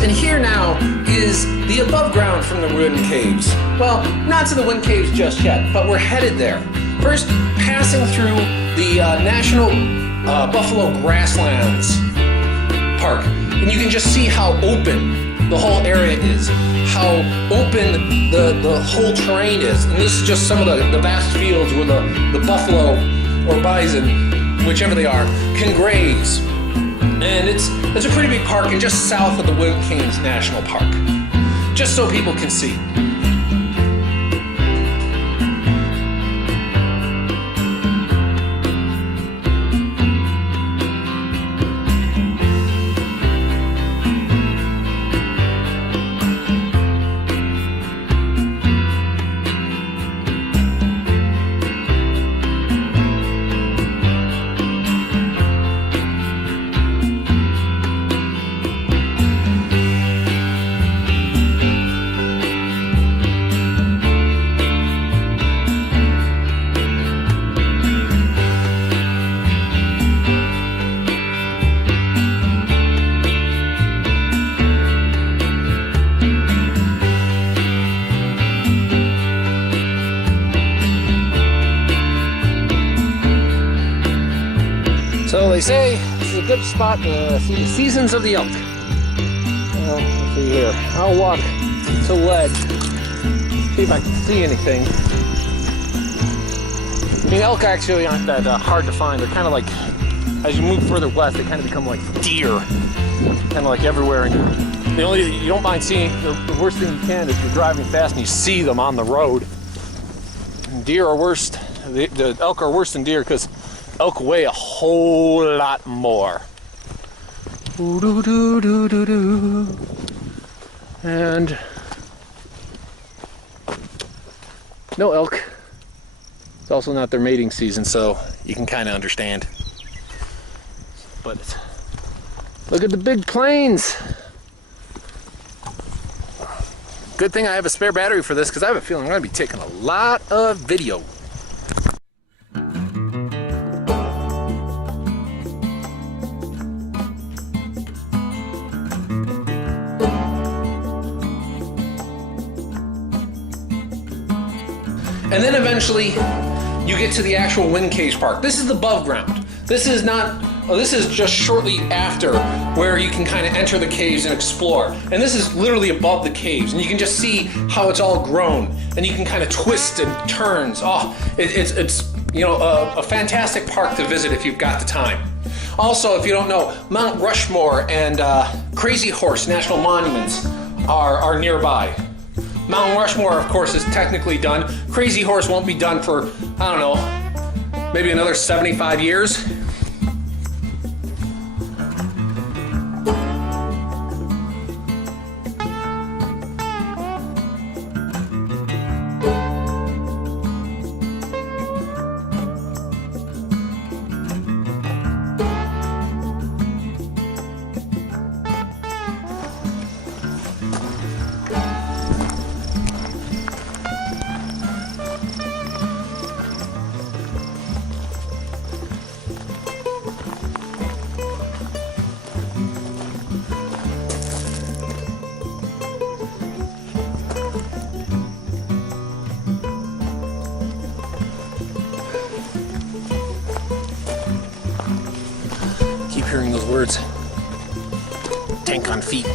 Yes, and here now is the above ground from the Wind Caves. Well, not to the Wind Caves just yet, but we're headed there. First, passing through the National Buffalo Grasslands Park, and you can just see how open the whole area is, how open the whole terrain is. And this is just some of the vast fields where the buffalo or bison, whichever they are, can graze. And it's a pretty big park and just south of the Wind Caves National Park, just so people can see. So they say this is a good spot to see the seasons of the elk. Well, let's see here. I'll walk to the ledge, see if I can see anything. I mean, elk actually aren't that hard to find. They're kind of like, as you move further west, they kind of become like deer, kind of like everywhere. And the only you don't mind seeing, the worst thing you can is you're driving fast and you see them on the road. And deer are worse. The elk are worse than deer because elk weigh a whole lot more. And no elk. It's also not their mating season, so you can kind of understand. But look at the big plains. Good thing I have a spare battery for this because I have a feeling I'm going to be taking a lot of video. And then eventually you get to the actual Wind Caves Park. This is the above ground. This is not, this is just shortly after where you can kind of enter the caves and explore. And this is literally above the caves. And you can just see how it's all grown. And you can kind of twist and turns. Oh, it's you know, a fantastic park to visit if you've got the time. Also, if you don't know, Mount Rushmore and Crazy Horse National Monuments are nearby. Mount Rushmore, of course, is technically done. Crazy Horse won't be done for, I don't know, maybe another 75 years. Hearing those words. Tank on feet.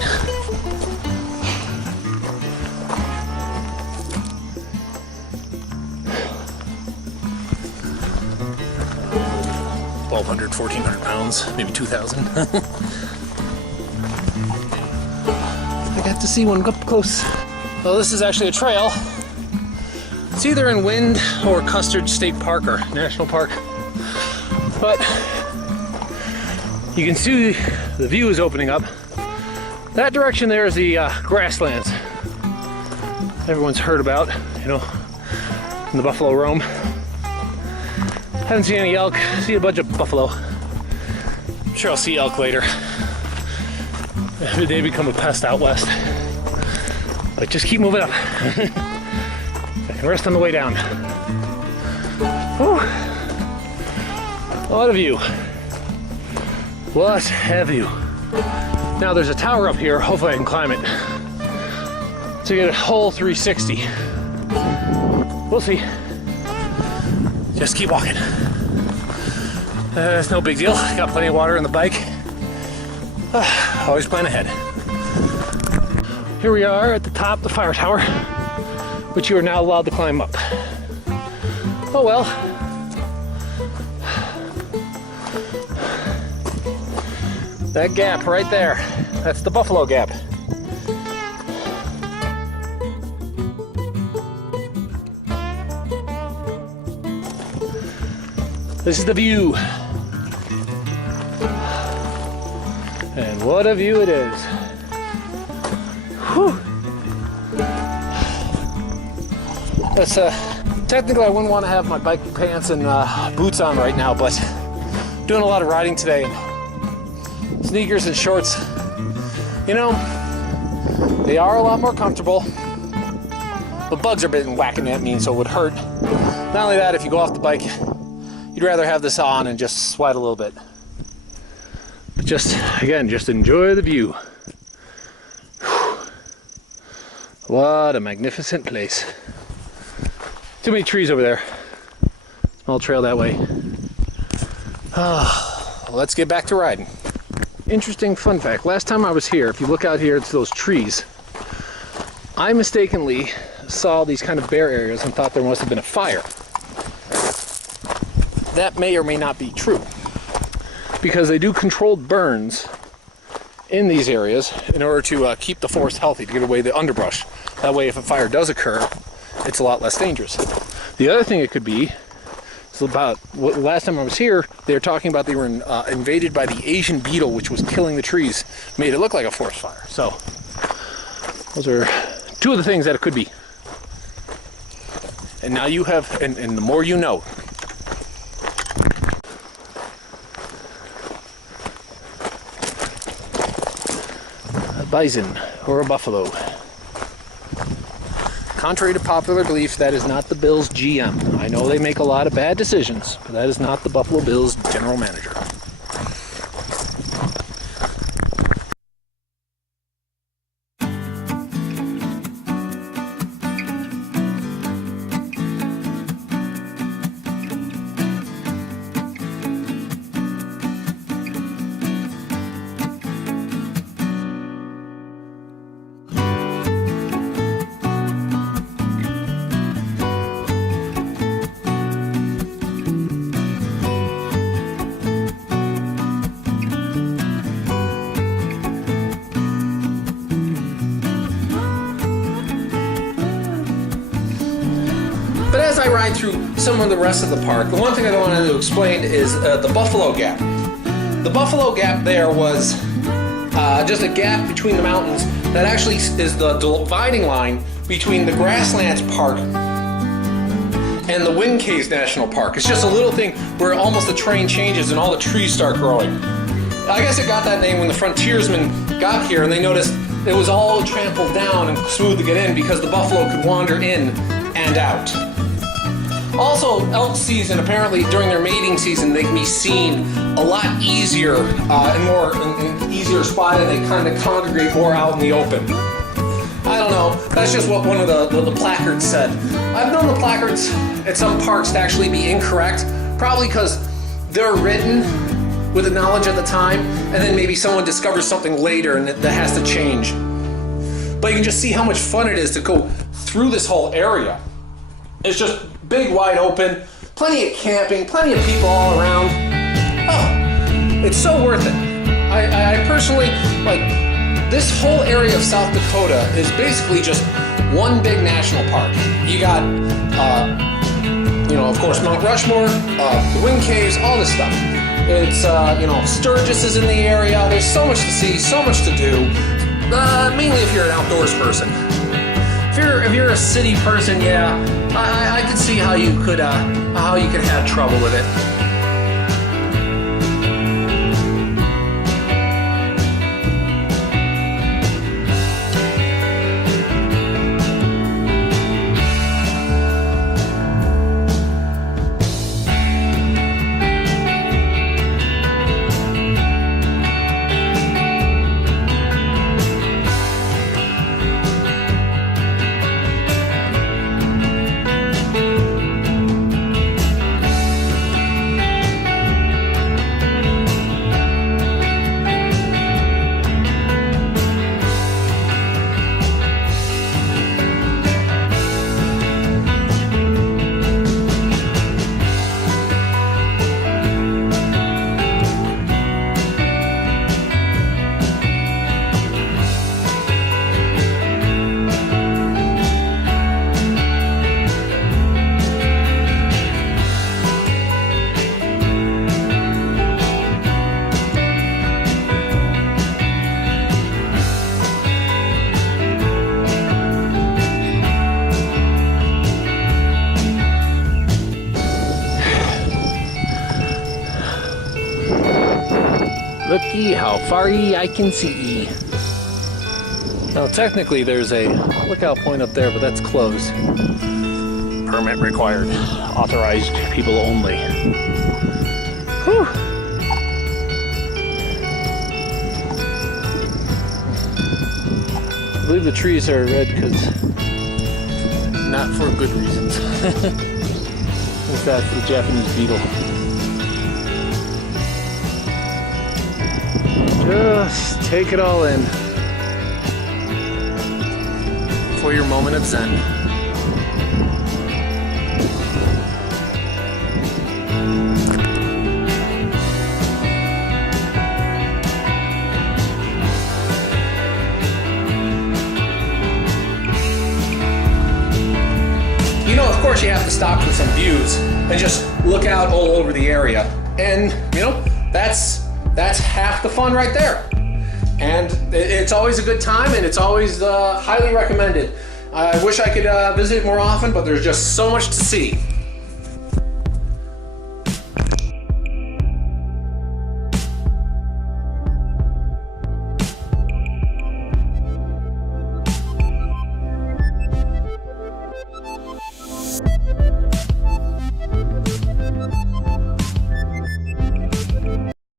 $1,200, $1,400, maybe 2,000. I got to see one up close. Well, this is actually a trail. It's either in Wind or Custard State Park or National Park, but you can see the view is opening up. That direction there is the grasslands everyone's heard about, you know, in the buffalo roam. Haven't seen any elk, see a bunch of buffalo. I'm sure I'll see elk later. They become a pest out west. But just keep moving up. I can rest on the way down. Whew. A lot of you. What have you? Now there's a tower up here. Hopefully I can climb it to get a whole 360. We'll see. Just keep walking. It's no big deal. Got plenty of water in the bike. Always plan ahead. Here we are at the top of the fire tower, which you are now allowed to climb up. Oh well. That gap right there, that's the Buffalo Gap. This is the view. And what a view it is. Whew. That's technically I wouldn't want to have my bike pants and boots on right now, but doing a lot of riding today. Sneakers and shorts, you know, they are a lot more comfortable. The bugs are been whacking at me, so it would hurt. Not only that, if you go off the bike, you'd rather have this on and just sweat a little bit. But just, again, just enjoy the view. Whew. What a magnificent place. Too many trees over there. Small trail that way. Let's get back to riding. Interesting fun fact. Last time I was here, if you look out here, it's those trees. I mistakenly saw these kind of bare areas and thought there must have been a fire. That may or may not be true, because they do controlled burns in these areas in order to keep the forest healthy, to get away the underbrush. That way, if a fire does occur, it's a lot less dangerous. The other thing it could be is about, last time I was here, they were talking about they were invaded by the Asian beetle, which was killing the trees, made it look like a forest fire. So those are two of the things that it could be. And now you have, and the more you know. A bison or a buffalo. Contrary to popular belief, that is not the Bills' GM. I know they make a lot of bad decisions, but that is not the Buffalo Bills' general manager. But as I ride through some of the rest of the park, the one thing I wanted to explain is the Buffalo Gap. The Buffalo Gap there was just a gap between the mountains that actually is the dividing line between the Grasslands Park and the Wind Caves National Park. It's just a little thing where almost the terrain changes and all the trees start growing. I guess it got that name when the frontiersmen got here and they noticed it was all trampled down and smooth to get in because the buffalo could wander in and out. Also, elk season, apparently during their mating season, they can be seen a lot easier and more in an easier spot, and they kind of congregate more out in the open. I don't know. That's just what one of the placards said. I've known the placards at some parks to actually be incorrect, probably because they're written with the knowledge at the time, and then maybe someone discovers something later and that has to change. But you can just see how much fun it is to go through this whole area. It's just big, wide open, plenty of camping, plenty of people all around. Oh, it's so worth it. I personally, like, this whole area of South Dakota is basically just one big national park. You got, of course, Mount Rushmore, the Wind Caves, all this stuff. It's, Sturgis is in the area. There's so much to see, so much to do. Mainly if you're an outdoors person. If you're a city person, yeah, I could see how you could have trouble with it. Looky how far I can see. Now technically there's a lookout point up there, but that's closed. Permit required. Authorized people only. Whew. I believe the trees are red because not for good reasons. That's the Japanese beetle. Just take it all in for your moment of zen. You know, of course, you have to stop for some views and just look out all over the area. And, you know, that's half the fun right there. And it's always a good time, and it's always highly recommended. I wish I could visit more often, but there's just so much to see.